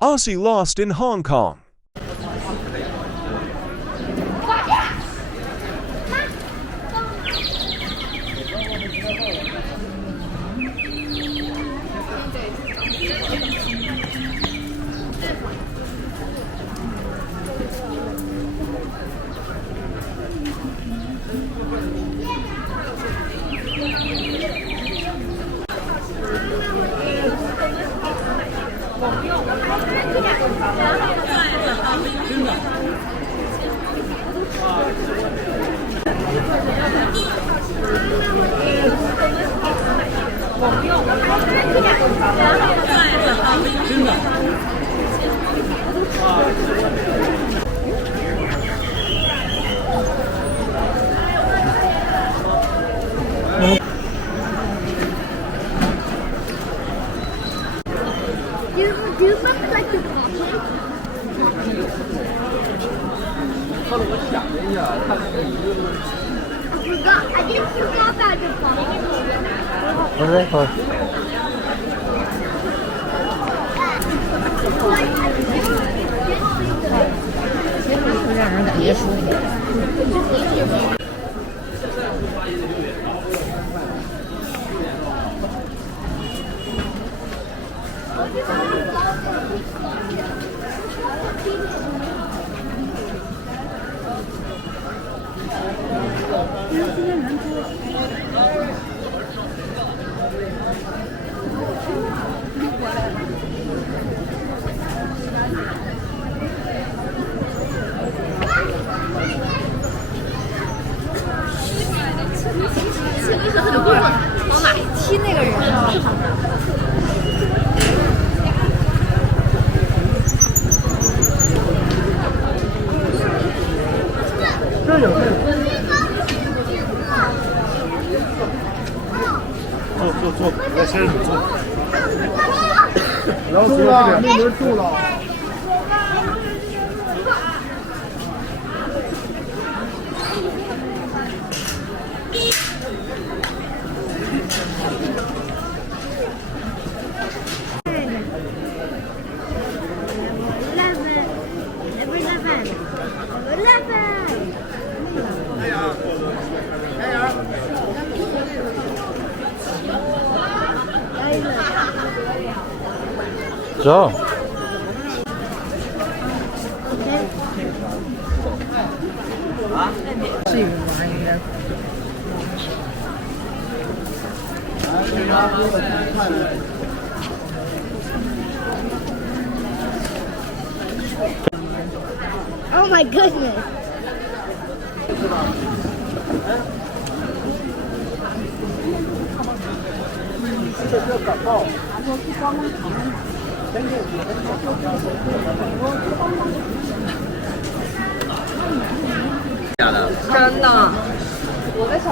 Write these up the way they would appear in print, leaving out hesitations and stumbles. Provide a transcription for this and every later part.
Aussie lost in Hong Kong. Do you look like the puppet? 看了我想了一下，看了一个。I didn't forget about the puppet. 不是，好。会让人感觉舒服。你说他就问我往哪一踢那个人？这有这有。坐，在身上坐。然后住了，那边住了。走。啊？这个玩意儿。Oh my goodness! 这个感冒。假的。真的。不想。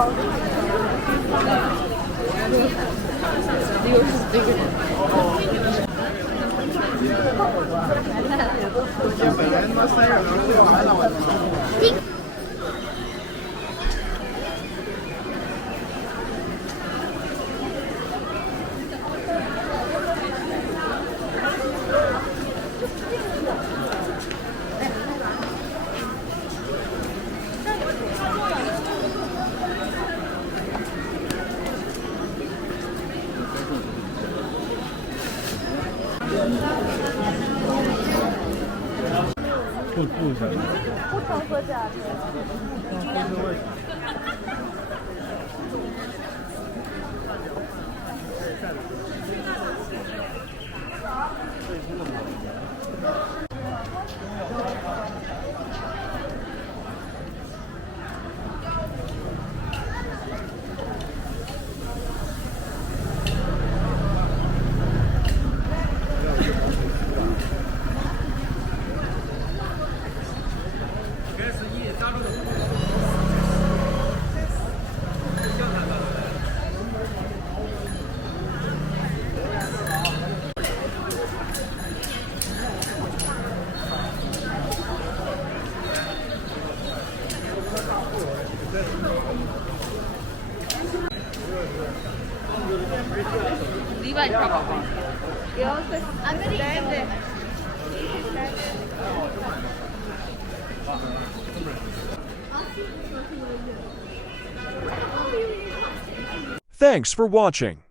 不常喝这样里边你看宝宝。I'm gonna eat Thanks for watching.